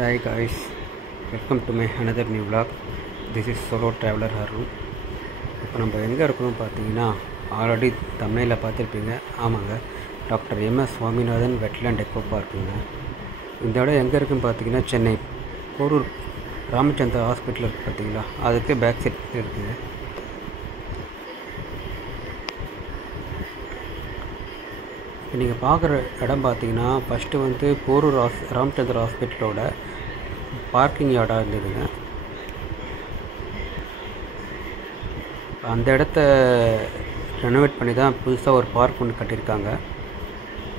Hi guys, welcome to my another new vlog. This is solo traveler Harun. இப்போ நம்ம எங்கே இருக்கணும் பார்த்தீங்கன்னா ஆல்ரெடி தமிழில் பார்த்துருப்பீங்க. ஆமாங்க, doctor MS Swaminathan wetland eco பார்க்குங்க. இந்த இடம் எங்கே இருக்குதுன்னு பார்த்தீங்கன்னா சென்னை போரூர் ராமச்சந்திரா ஹாஸ்பிட்டல் இருக்குது பார்த்தீங்களா, அதுக்கு பேக் சைட் இருக்குதுங்க. இப்போ நீங்கள் பார்க்குற இடம் பார்த்தீங்கன்னா ஃபஸ்ட்டு வந்து போரூர் ராமச்சந்திரா ஹாஸ்பிட்டலோட பார்க்கிங் யார்டாக இருந்ததுங்க. அந்த இடத்த ரெனோவேட் பண்ணி தான் புதுசாக ஒரு பார்க் ஒன்று கட்டியிருக்காங்க.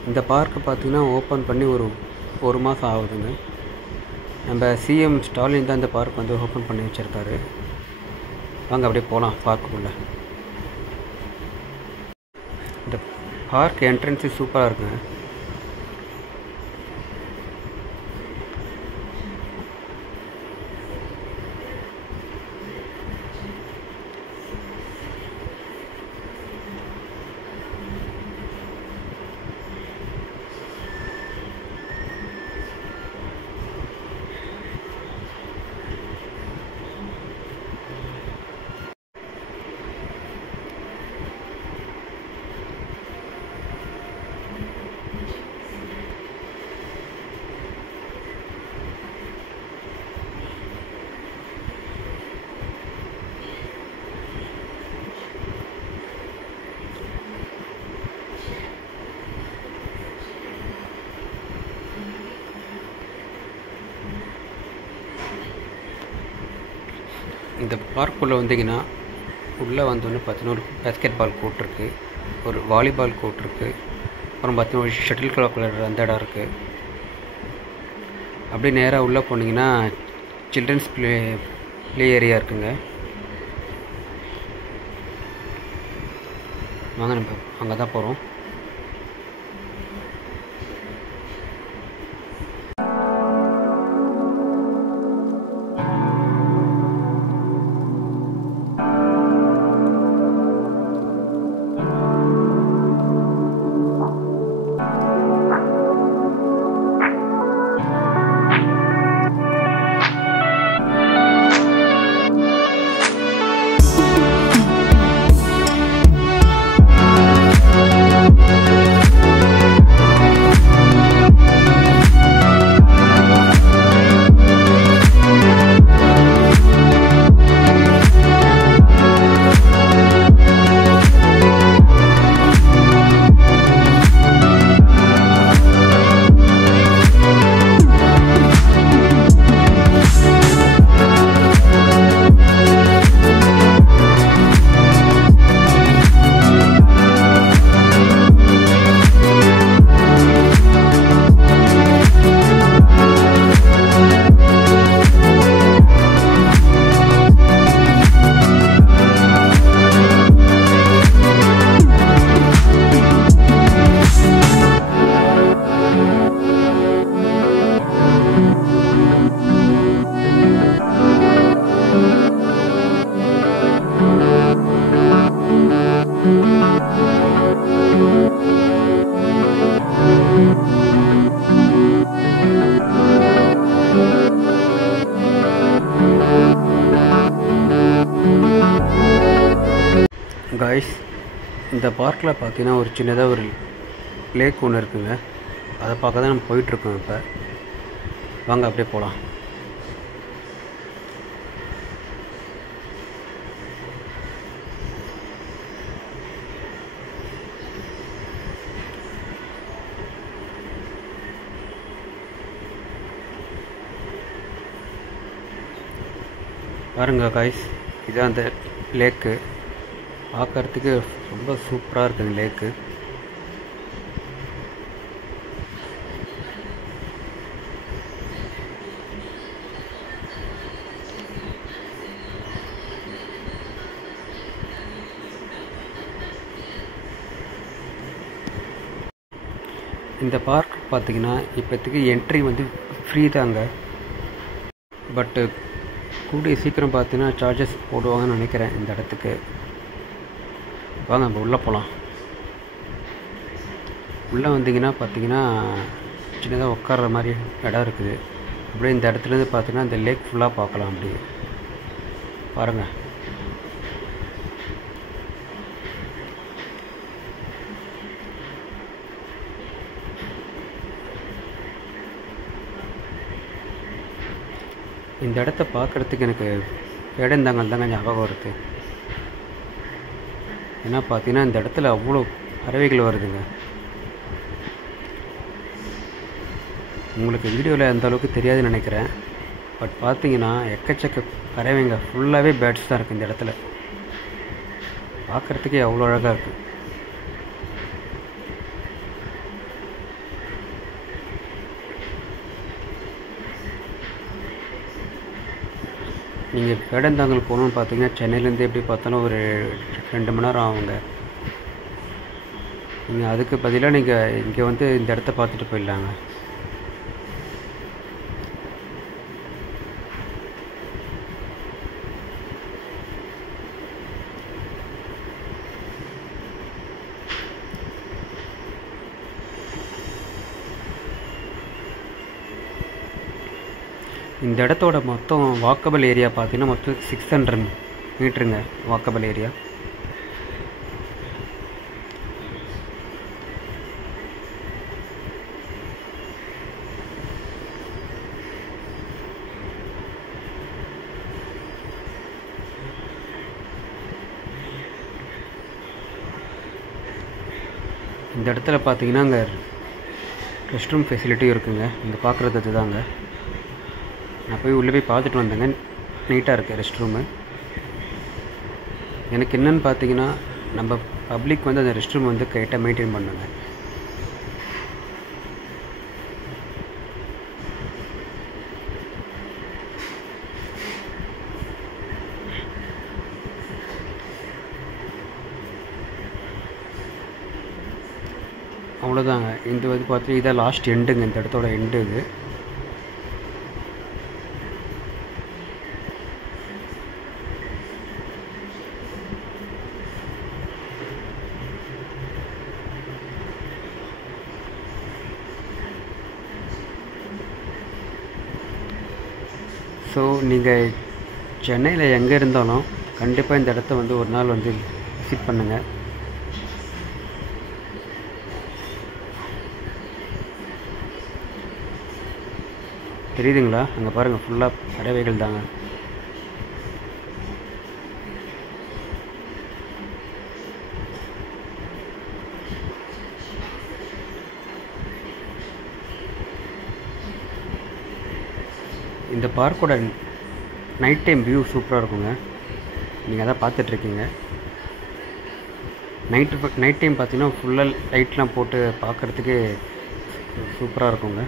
இந்த பார்க்கு பார்த்திங்கன்னா ஓப்பன் பண்ணி ஒரு மாதம் ஆகுதுங்க. நம்ம சிஎம் ஸ்டாலின் தான் இந்த பார்க் வந்து ஓப்பன் பண்ணி வச்சுருக்காரு. வாங்க அப்படியே போகலாம் பார்க்குக்குள்ளே. இந்த பார்க் என்ட்ரன்ஸு சூப்பராக இருக்குங்க. இந்த பார்க்குள்ளே வந்தீங்கன்னா உள்ளே வந்தோன்னு பார்த்தீங்கன்னா ஒரு பேஸ்கெட் பால் கோர்ட் இருக்குது, ஒரு வாலிபால் கோர்ட் இருக்குது, அப்புறம் பார்த்தீங்கன்னா ஒரு ஷட்டில் காக் விளையாடுற அந்த இடம் இருக்குது. அப்படியே நேராக உள்ளே போனீங்கன்னா சில்ட்ரன்ஸ் ப்ளே ஏரியா இருக்குங்க. வாங்க நம்ம அங்கே தான் போகிறோம். காய்ஸ், இந்த பார்க்கில் பார்த்தீங்கன்னா ஒரு சின்னதாக ஒரு லேக் ஒன்று இருக்குங்க. அதை பார்க்க தான் நம்ம போயிட்டுருக்கோம். இப்போ வாங்க அப்படியே போகலாம். பாருங்க காய்ஸ், இதுதான் அந்த லேக்கு. பார்க்கறதுக்கு ரொம்ப சூப்பராக இருக்குங்க லேக்கு. இந்த பார்க் பார்த்திங்கன்னா இப்போதைக்கு என்ட்ரி வந்து ஃப்ரீ தாங்க. பட்டு கூடிய சீக்கிரம் பார்த்தீங்கன்னா சார்ஜஸ் போடுவாங்கன்னு நினைக்கிறேன் இந்த இடத்துக்கு. வாங்க நம்ம உள்ளே போகலாம். உள்ளே வந்தீங்கன்னா பார்த்தீங்கன்னா சின்னதாக உட்கார்ற மாதிரி இடம் இருக்குது. அப்படியே இந்த இடத்துலேருந்து பார்த்தீங்கன்னா இந்த லேக் ஃபுல்லாக பார்க்கலாம். அப்படியே பாருங்கள். இந்த இடத்த பார்க்குறதுக்கு எனக்கு வேடந்தாங்கல் தாங்க ஞாபகம் வருது. ஏன்னா பார்த்தீங்கன்னா இந்த இடத்துல அவ்வளோ பறவைகள் வருதுங்க. உங்களுக்கு வீடியோவில் அந்த அளவுக்கு தெரியாதுன்னு நினைக்கிறேன். பட் பார்த்தீங்கன்னா எக்கச்சக்க பறவைங்க, ஃபுல்லாகவே பேர்ட்ஸ் தான் இருக்குது இந்த இடத்துல. பார்க்குறதுக்கே அவ்வளோ அழகாக இருக்குது. நீங்கள் வேடந்தாங்கல் போகணுன்னு பார்த்தீங்கன்னா சென்னையிலேருந்து எப்படி பார்த்தாலும் ஒரு 2 மணி நேரம் ஆகுங்க. நீங்கள் அதுக்கு பதிலாக நீங்கள் இங்கே வந்து இந்த இடத்த பார்த்துட்டு போயிடலாங்க. இந்த இடத்தோட மொத்தம் வாக்கபிள் ஏரியா பார்த்தீங்கன்னா மொத்தம் 600 மீட்டருங்க வாக்கபிள் ஏரியா. இந்த இடத்துல பார்த்தீங்கன்னா அங்கே ரெஸ்ட் ரூம் ஃபெசிலிட்டியும் இருக்குங்க. இங்கே பார்க்குறது அதுதாங்க. நான் போய் உள்ளே போய் பார்த்துட்டு வந்தேங்க. நீட்டாக இருக்குது ரெஸ்ட் ரூமு. எனக்கு என்னென்னு பார்த்தீங்கன்னா நம்ம பப்ளிக் வந்து அந்த ரெஸ்ட் ரூம் வந்து கரெக்டாக மெயின்டைன் பண்ணுங்க. அவ்வளோதாங்க. இந்த வந்து பார்த்து இதான் லாஸ்ட் எண்டுங்க. இந்த இடத்தோட எண்டு இது. ஸோ நீங்கள் சென்னையில் எங்கே இருந்தாலும் கண்டிப்பாக இந்த இடத்த வந்து ஒரு நாள் வந்து விசிட் பண்ணுங்கள். தெரியுதுங்களா? அங்கே பாருங்கள், ஃபுல்லாக பறவைகள் தாங்க. இந்த பார்க்கோட நைட் டைம் வியூ சூப்பராக இருக்குங்க. நீங்கள் அதான் பார்த்துட்ருக்கீங்க. நைட் டைம் பார்த்தீங்கன்னா ஃபுல்லாக லைட்லாம் போட்டு பார்க்குறதுக்கே சூப்பராக இருக்குங்க.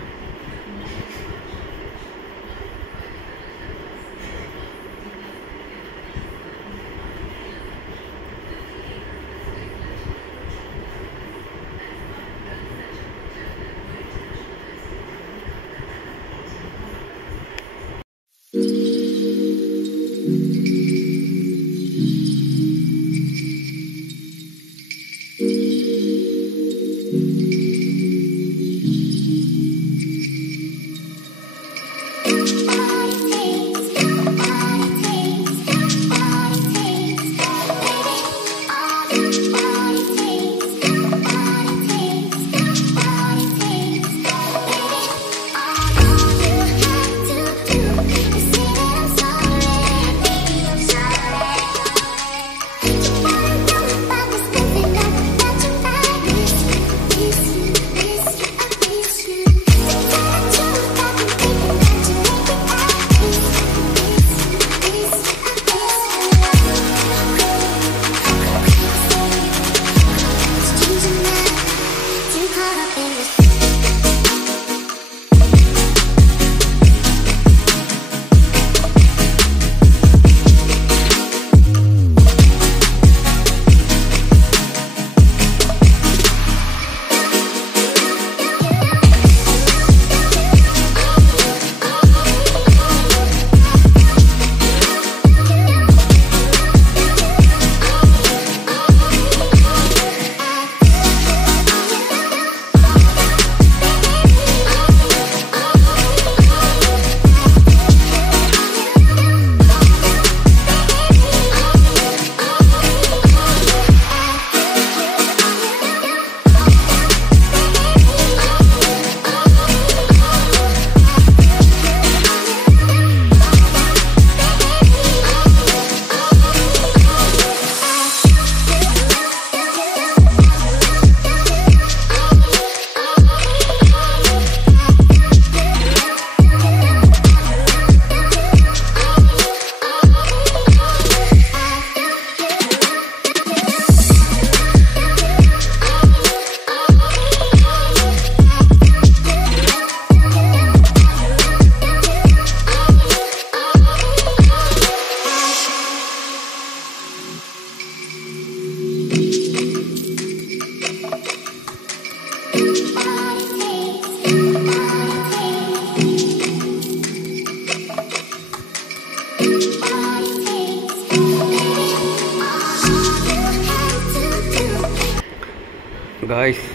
காய்ஸ்,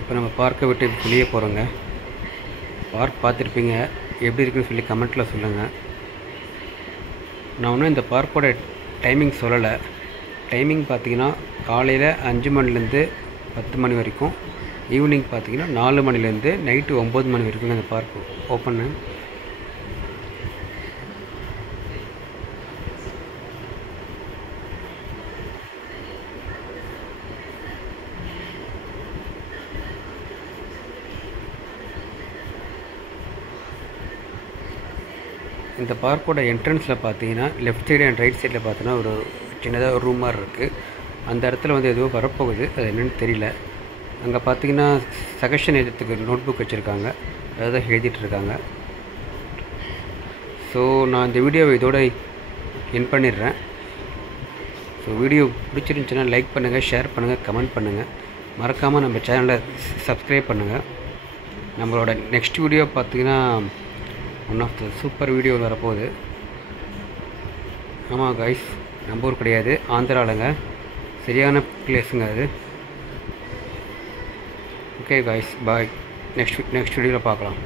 இப்போ நம்ம பார்க்கை விட்டு வெளியே போகிறோங்க. பார்க் பார்த்துருப்பீங்க, எப்படி இருக்குன்னு சொல்லி கமெண்ட்டில் சொல்லுங்கள். நான் ஒன்றும் இந்த பார்க்கோட டைமிங் சொல்லலை. டைமிங் பார்த்தீங்கன்னா காலையில் 5 மணிலேருந்து 10 மணி வரைக்கும், ஈவினிங் பார்த்தீங்கன்னா 4 மணிலேருந்து நைட்டு 9 மணி வரைக்கும் இந்த பார்க் ஓப்பன்னு. இந்த பார்க்கோட என்ட்ரன்ஸில் பார்த்தீங்கன்னா லெஃப்ட் சைடு அண்ட் ரைட் சைடில் பார்த்தீங்கன்னா ஒரு சின்னதாக ஒரு ரூம் மாதிரி இருக்குது. அந்த இடத்துல வந்து எதுவும் வரப்போகுது, அது என்னென்னு தெரியல. அங்கே பார்த்தீங்கன்னா சஜஷன் எழுதுறதுக்கு நோட் புக் வச்சுருக்காங்க, அதான் எழுதிட்டுருக்காங்க. ஸோ நான் இந்த வீடியோவை இதோட என் பண்ணிடுறேன். ஸோ வீடியோ பிடிச்சிருந்துச்சுன்னா லைக் பண்ணுங்கள், ஷேர் பண்ணுங்கள், கமெண்ட் பண்ணுங்கள். மறக்காமல் நம்ம சேனலை சப்ஸ்கிரைப் பண்ணுங்கள். நம்மளோட நெக்ஸ்ட் வீடியோ பார்த்தீங்கன்னா one of the super video வரப்போகுது. ஆமாம் கைஸ், நம்ம ஊர் கிடையாது, ஆந்திராவிலங்க. சரியான பிளேஸுங்க அது. ஓகே கைஸ், பாய். நெக்ஸ்ட் வீடியோவில் பார்க்கலாம்.